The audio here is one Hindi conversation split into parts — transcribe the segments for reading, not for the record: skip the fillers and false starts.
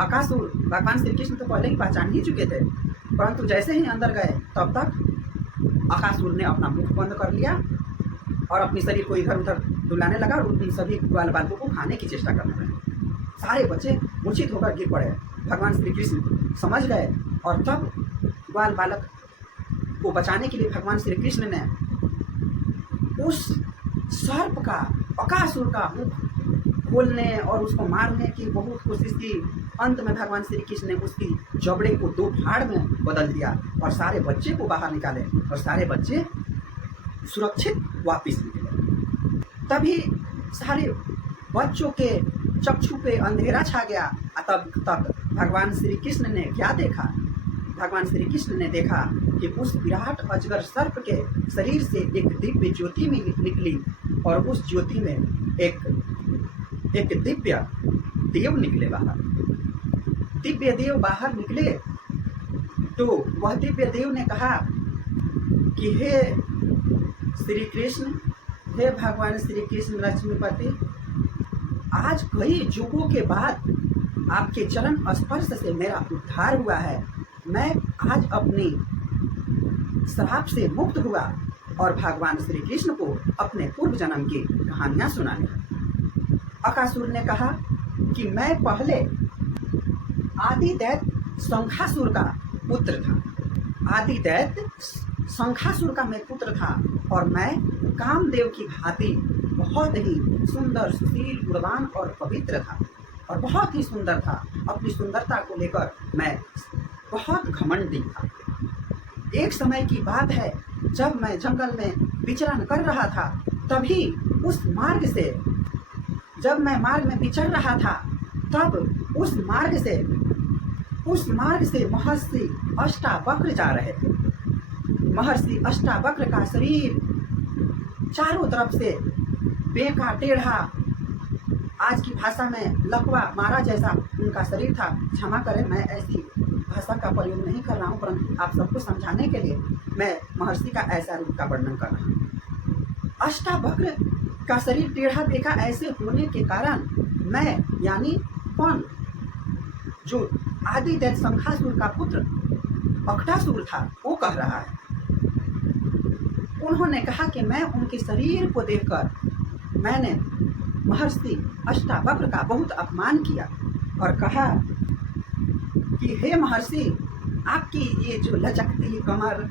अकासुर भगवान श्री कृष्ण तो पहले ही पहचान ही चुके थे, परंतु जैसे ही अंदर गए तब तक अकासुर ने अपना मुख बंद कर लिया और अपनी शरीर को इधर उधर डुलाने लगा और उन सभी ग्वाल बालकों को खाने की चेष्टा करने लगे। सारे बच्चे मूर्छित होकर गिर पड़े। भगवान श्री कृष्ण समझ गए और तब ग्वाल बालक को बचाने के लिए भगवान श्री कृष्ण ने उस सर्प का, अकासुर का मुख खोलने और उसको मारने की बहुत कोशिश की। अंत में भगवान श्री कृष्ण ने उसकी जबड़े को 2 फाड़ में बदल दिया और सारे बच्चे को बाहर निकाले और सारे बच्चे सुरक्षित वापस निकले। तभी सारे बच्चों के चक्षु पे अंधेरा छा गया। तब तक भगवान श्री कृष्ण ने क्या देखा? भगवान श्री कृष्ण ने देखा कि उस विराट अजगर सर्प के शरीर से एक दिव्य ज्योति में निकली और उस ज्योति में एक दिव्य देव निकले बाहर। दिव्य देव बाहर निकले तो वह दिव्य देव ने कहा कि हे श्री कृष्ण, हे भगवान श्री कृष्ण लक्ष्मीपति, आज कई युगों के बाद आपके चरण स्पर्श से मेरा उद्धार हुआ है। मैं आज अपनी श्राप से मुक्त हुआ और भगवान श्री कृष्ण को अपने पूर्व जन्म की कहानियां सुनाने लगा। अकासुर ने कहा कि मैं पहले आदि दैत्य शंखासुर का पुत्र था। आदि दैत्य शंखासुर का मैं पुत्र था और मैं कामदेव की भांति बहुत ही सुंदर, सुशील, गुणवान और पवित्र था और बहुत ही सुंदर था। अपनी सुंदरता को लेकर मैं बहुत घमंडी था। एक समय की बात है, जब मैं जंगल में विचरण कर रहा था, तभी उस मार्ग से, जब मैं मार्ग में विचर रहा था, तब उस मार्ग से महर्षि अष्टावक्र जा रहे थे। महर्षि अष्टावक्र का शरीर चारों तरफ से बेका टेढ़ा, आज की भाषा में लकवा मारा जैसा उनका शरीर था। क्षमा करें, मैं ऐसी भाषा का प्रयोग नहीं कर रहा हूँ, परंतु आप सबको समझाने के लिए मैं महर्षि का ऐसा रूप का वर्णन कर रहा हूँ। अष्टावक्र का शरीर टेढ़ा बेका ऐसे होने के कारण मैं, यानी कौन, जो आदि दैत्य शंखासुर का पुत्र अकटासुर था, वो कह रहा है। उन्होंने कहा कि मैं उनके शरीर को देखकर मैंने महर्षि अष्टावक्र का बहुत अपमान किया और कहा कि हे महर्षि, आपकी ये जो लचकती कमर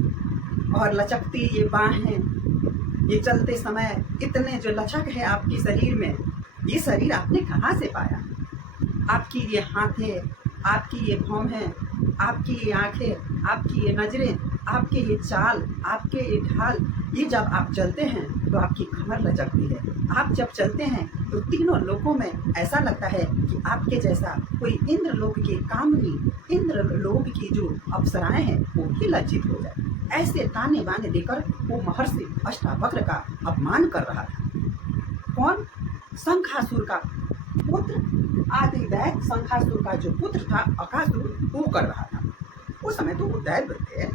और लचकती ये बाहें, ये चलते समय इतने जो लचक है आपके शरीर में, ये शरीर आपने कहाँ से पाया? आपकी ये हाथें, आपकी ये भौहें, आपकी ये आँखें, आपकी ये नज़रें, आपके ये चाल, आपके ये ढाल, ये जब आप चलते हैं तो आपकी कमर लचकती है। आप जब चलते हैं तो तीनों लोकों में ऐसा लगता है कि आपके जैसा कोई इंद्रलोक की कामनी, इंद्रलोक की जो अप्सराएं हैं वो भी लज्जित हो जाए। ऐसे ताने बाने देकर वो महर्षि अष्टावक्र का अपमान कर रहा था। कौन? शंखासुर का पुत्र, आदि दैत्य शंखासुर का जो पुत्र था अकासुर, वो कर रहा था। उस समय तो वो दैत्य थे,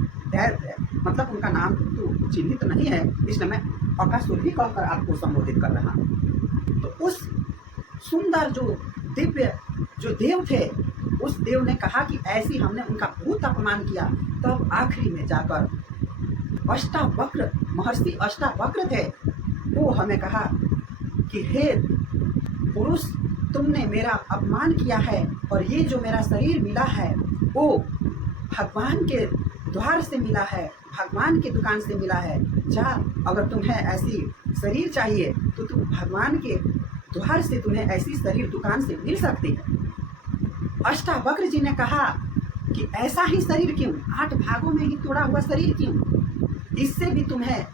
मतलब उनका नाम तो चिन्हित नहीं है, इसलिए मैं अकासुर भी कहकर आपको संबोधित कर रहा हूँ। तो उस सुंदर जो दिव्य जो देव थे, उस देव ने कहा कि ऐसी हमने उनका बहुत अपमान किया। तब आखिरी में जाकर अष्टावक्र, महर्षि अष्टावक्र थे, वो हमें कहा कि हे पुरुष, तुमने मेरा अपमान किया है और ये जो मेरा शरीर मिला है वो भगवान के द्वार से मिला है, भगवान की दुकान से मिला है। जा, अगर तुम्हें ऐसी शरीर चाहिए तो तुम भगवान के द्वार से, तुम्हें ऐसी शरीर दुकान से मिल सकती है। अष्टावक्र जी ने कहा कि ऐसा ही शरीर क्यों, 8 भागों में ही तोड़ा हुआ शरीर क्यों? इससे भी तुम्हें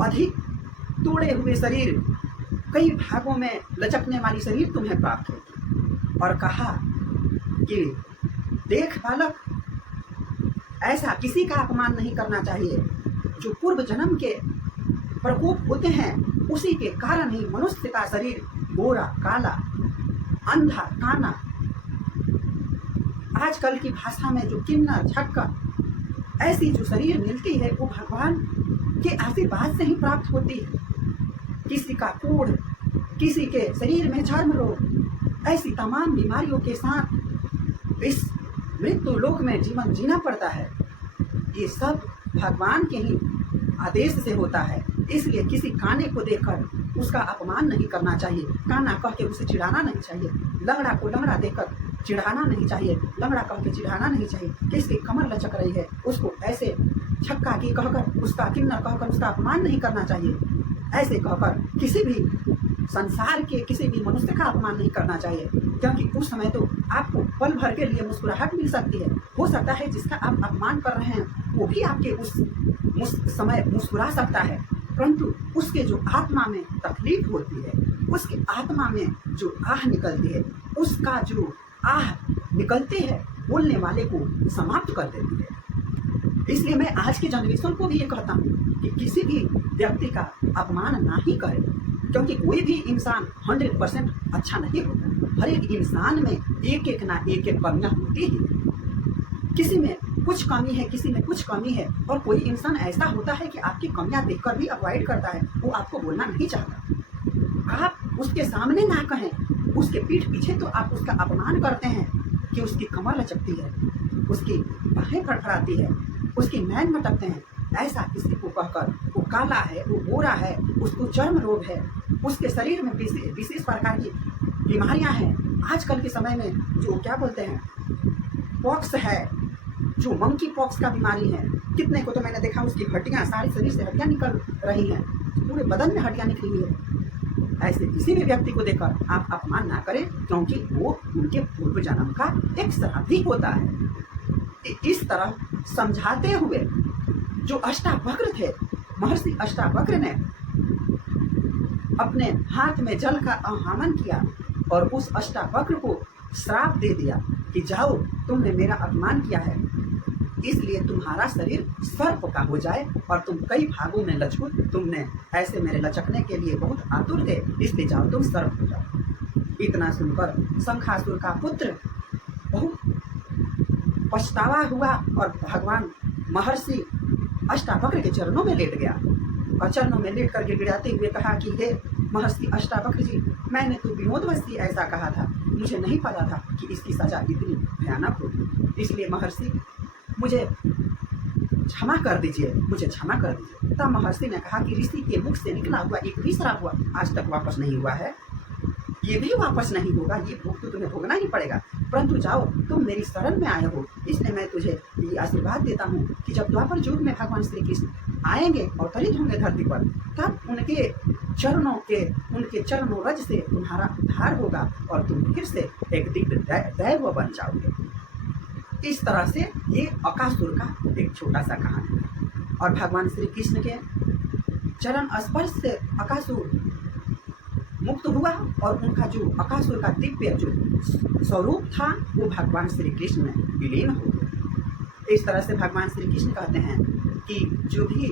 अधिक तोड़े हुए शरीर, कई भागों में लचकने वाली शरीर तुम्हें प्राप्त होगी। और कहा कि देख बालक, ऐसा किसी का अपमान नहीं करना चाहिए। जो पूर्व जन्म के प्रकोप होते हैं उसी के कारण ही मनुष्य का शरीर गोरा, काला, अंधा, काना, आजकल की भाषा में जो किन्नर, झक्कर, ऐसी जो शरीर मिलती है वो भगवान के आशीर्वाद से ही प्राप्त होती है। किसी का कोढ़, किसी के शरीर में चर्म रोग, ऐसी तमाम बीमारियों के साथ इस मृत्यु लोक में जीवन जीना पड़ता है, ये सब भगवान के ही आदेश से होता है। इसलिए किसी काने को देखकर उसका अपमान नहीं करना चाहिए, काना कह के उसे चिढ़ाना नहीं चाहिए, लंगड़ा को लंगड़ा देखकर चिढ़ाना नहीं चाहिए, लंगड़ा कह के चिढ़ाना नहीं चाहिए। किसकी कमर लचक रही है उसको ऐसे छक्का की कहकर, उसका किन्नर कहकर उसका अपमान नहीं करना चाहिए। ऐसे कहकर किसी भी संसार के किसी भी मनुष्य का अपमान नहीं करना चाहिए, क्योंकि उस समय तो आपको पल भर के लिए मुस्कुराहट मिल सकती है। हो सकता है जिसका आप अपमान कर रहे हैं वो भी आपके उस समय मुस्कुरा सकता है, परंतु उसके जो आत्मा में तकलीफ होती है, उसके आत्मा में जो आह निकलती है, उसका जो आह निकलती है बोलने वाले को समाप्त कर देती है। इसलिए मैं आज की जनरेशन को भी ये कहता हूँ कि किसी भी व्यक्ति का अपमान ना ही करें, क्योंकि कोई भी इंसान 100% अच्छा नहीं होता। हर एक इंसान में एक एक कमियां होती ही, किसी में कुछ कमी है, किसी में कुछ कमी है, और कोई इंसान ऐसा होता है कि आपकी कमियां देखकर भी अवॉइड करता है, वो आपको बोलना नहीं चाहता। आप उसके सामने ना कहें, उसके पीठ पीछे तो आप उसका अपमान करते हैं कि उसकी कमर लचकती है, उसकी बाहें फड़फड़ाती है, उसकी नैन मटकते हैं। ऐसा किसी को कहकर वो काला है, वो गोरा है, उसको चर्म रोग है, उसके शरीर में विशेष प्रकार की बीमारियां हैं। आजकल के समय में जो क्या बोलते हैं पॉक्स है, जो मंकी पॉक्स का बीमारी है, कितने को तो मैंने देखा उसकी हड्डियां, सारे शरीर से हड्डियां निकल रही हैं, पूरे बदन में हड्डियां निकली हुई है। ऐसे किसी भी व्यक्ति को देखकर आप अपमान ना करें, क्योंकि वो उनके पूर्व जन्म का एक श्राद्ध होता है। इस तरह समझाते हुए जो अष्टावक्र थे, महर्षि अष्टावक्र ने अपने हाथ में जल का आह्वान किया और उस अष्टावक्र को श्राप दे दिया कि जाओ, तुमने मेरा अपमान किया है, इसलिए तुम्हारा शरीर सर्प का हो जाए और तुम कई भागों में लचको। तुमने ऐसे मेरे लचकने के लिए बहुत आतुर थे, इसलिए जाओ तुम सर्प हो जाओ। इतना सुनकर शंखासुर का पुत्र बहुत पछतावा हुआ और भगवान महर्षि अष्टावक्र के चरणों में लेट गया और चरणों में लेट कर गिड़गिड़ाते हुए कहा कि हे महर्षि अष्टावक्र जी, मैंने तो विनोदवश ऐसा कहा था, मुझे नहीं पता था कि इसकी सजा इतनी भयानक होगी, इसलिए महर्षि मुझे क्षमा कर दीजिए, मुझे क्षमा कर दीजिए। तब महर्षि ने कहा कि ऋषि के मुख से निकला हुआ एक भी श्राप हुआ आज तक वापस नहीं हुआ है, ये भी वापस नहीं होगा, ये भोग तो तुम्हें भोगना ही पड़ेगा, परंतु जाओ, तुम मेरी शरण में आए हो, इसलिए मैं तुझे ये आशीर्वाद देता हूँ कि जब द्वापर युग में भगवान श्री कृष्ण आएंगे, अवतरित होंगे धरती पर, तब उनके चरणों रज से तुम्हारा उद्धार होगा और तुम फिर से एक दिव्य दैव बन जाओगे। इस तरह से ये अकासुर का एक छोटा सा कहानी है। और भगवान श्री कृष्ण के चरण स्पर्श से अकासुर मुक्त हुआ और उनका जो अकासुर का दिव्य जो स्वरूप था वो भगवान श्री कृष्ण में विलीन हो गया। इस तरह से भगवान श्री कृष्ण कहते हैं कि जो भी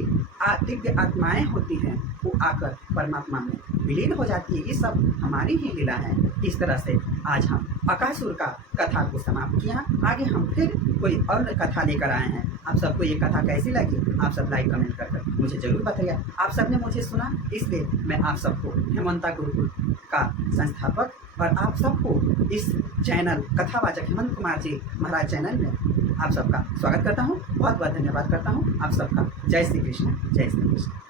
दिव्य आत्माएं होती हैं वो आकर परमात्मा में विलीन हो जाती है। ये सब हमारी ही लीला है। इस तरह से आज हम अकासुर का कथा को समाप्त किया। आगे हम फिर कोई और कथा लेकर आए हैं। आप सबको ये कथा कैसी लगी, आप सब लाइक कमेंट कर मुझे जरूर बताइए। आप सबने मुझे सुना, इसलिए मैं आप सबको हेमंता गुरुकुल का संस्थापक और आप सबको इस चैनल कथावाचक हेमंत कुमार जी महाराज चैनल में आप सबका स्वागत करता हूँ। बहुत बहुत धन्यवाद करता हूँ आप सबका। जय श्री कृष्ण, जय श्री कृष्ण।